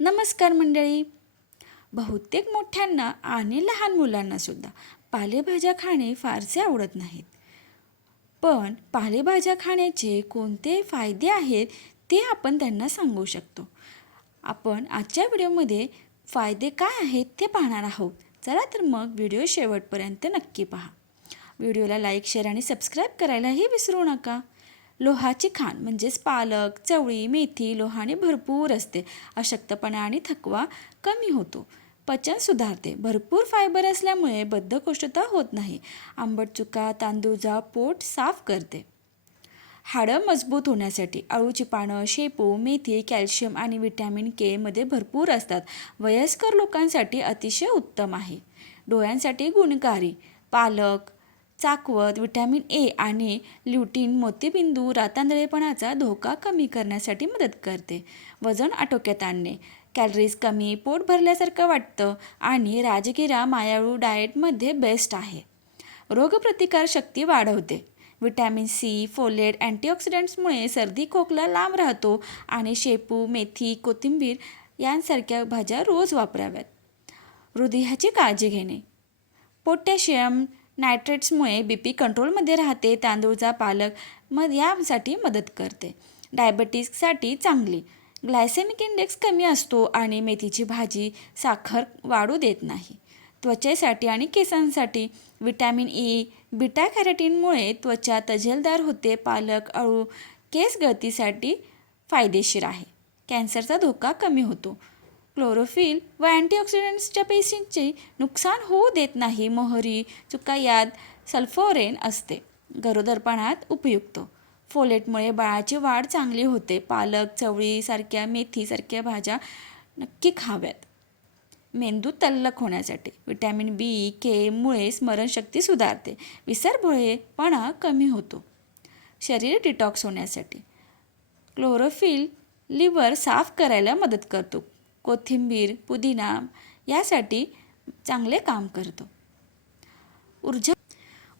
नमस्कार मंडळी. बहुतेक मोठ्यांना आणि लहान मुलांनासुद्धा पालेभाज्या खाणे फारसे आवडत नाहीत. पण पालेभाज्या खाण्याचे कोणते फायदे आहेत ते आपण त्यांना सांगू शकतो. आपण आजच्या व्हिडिओमध्ये फायदे काय आहेत ते पाहणार आहोत. चला तर मग व्हिडिओ शेवटपर्यंत नक्की पहा. व्हिडिओला लाईक, शेअर आणि सबस्क्राईब करायलाही विसरू नका. लोहाची खाण म्हणजेच पालक, चवळी, मेथी लोहाने भरपूर असते. अशक्तपणा आणि थकवा कमी होतो. पचन सुधारते. भरपूर फायबर असल्यामुळे बद्धकोष्ठता होत नाही. आंबट चुका तांदूळजा पोट साफ करते. हाडं मजबूत होण्यासाठी अळूची पानं, शेपू, मेथी कॅल्शियम आणि व्हिटॅमिन के मध्ये भरपूर असतात. वयस्कर लोकांसाठी अतिशय उत्तम आहे. डोळ्यांसाठी गुणकारी पालक, चाकवत व्हिटॅमिन ए आणि ल्युटीन मोतीबिंदू रातआंधळेपणाचा धोका कमी करण्यासाठी मदत करते. वजन आटोक्यात आणणे, कॅलरीज कमी, पोट भरल्यासारखं वाटतं आणि राजगिरा मायाळू डाएटमध्ये बेस्ट आहे. रोगप्रतिकारशक्ती वाढवते. व्हिटॅमिन सी, फोलेट, अँटीऑक्सिडंट्समुळे सर्दी खोकला लांब राहतो आणि शेपू, मेथी, कोथिंबीर यांसारख्या भाज्या रोज वापराव्यात. हृदयाची काळजी घेणे, पोटॅशियम नायट्रेट्समुळे बीपी कंट्रोलमध्ये राहते. तांदूळजा पालक यासाठी मदत करते. डायबेटिससाठी चांगली. ग्लायसेमिक इंडेक्स कमी असतो आणि मेथीची भाजी साखर वाढू देत नाही. त्वचेसाठी आणि केसांसाठी व्हिटॅमिन ई, बीटा कॅरोटीनमुळे त्वचा तजेलदार होते. पालक, अळू केस गळतीसाठी फायदेशीर आहे. कॅन्सरचा धोका कमी होतो. क्लोरोफिल व अँटीऑक्सिडंट्सच्या पेशींचे नुकसान होऊ देत नाही. मोहरी, चुका यात सल्फोरेन असते. गरोदरपणात उपयुक्त. फोलेटमुळे बाळाची वाढ चांगली होते. पालक, चवळी सारख्या मेथीसारख्या भाज्या नक्की खाव्यात. मेंदू तल्लख होण्यासाठी व्हिटॅमिन बी के मुळे स्मरणशक्ती सुधारते. विसरभोळेपणा कमी होतो. शरीर डिटॉक्स होण्यासाठी क्लोरोफिल लिव्हर साफ करायला मदत करतो. कोथिंबीर, पुदिना यासाठी चांगले काम करतो.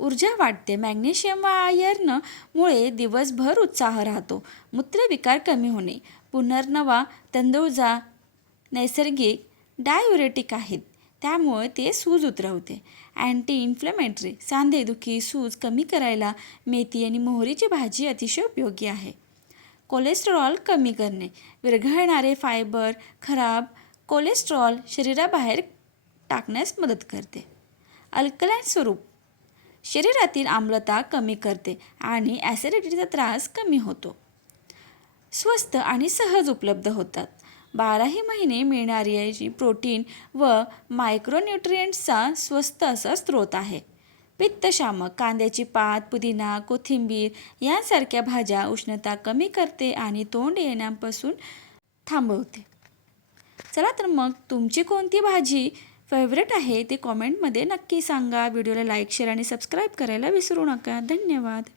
ऊर्जा वाढते. मॅग्नेशियम व आयर्नमुळे दिवसभर उत्साह राहतो. मूत्रविकार कमी होणे. पुनर्नवा तांदूळजा नैसर्गिक डाययुरेटिक आहेत, त्यामुळे ते सूज उतरवते. अँटी इन्फ्लेमेटरी सांधेदुखी, सूज कमी करायला मेथी आणि मोहरीची भाजी अतिशय उपयोगी आहे. कोलेस्टेरॉल कमी करणे. विरघळणारे फायबर खराब कोलेस्ट्रॉल शरीराबाहेर टाकण्यास मदत करते. अल्कलाइन स्वरूप शरीरातील आम्लता कमी करते आणि ॲसिडिटीचा त्रास कमी होतो. स्वस्त आणि सहज उपलब्ध होतात. 12ही महिने मिळणारी प्रोटीन व मायक्रोन्यूट्रिएंट्सचा स्वस्त असा स्रोत आहे. पित्तशामक कांद्याची पात, पुदिना, कोथिंबीर यांसारख्या भाज्या उष्णता कमी करते आणि तोंड येण्यापासून थांबवते. चला तर मग तुमची कोणती भाजी फेवरेट आहे ते कॉमेंटमध्ये नक्की सांगा. व्हिडिओला लाईक, शेअर आणि सबस्क्राईब करायला विसरू नका. धन्यवाद.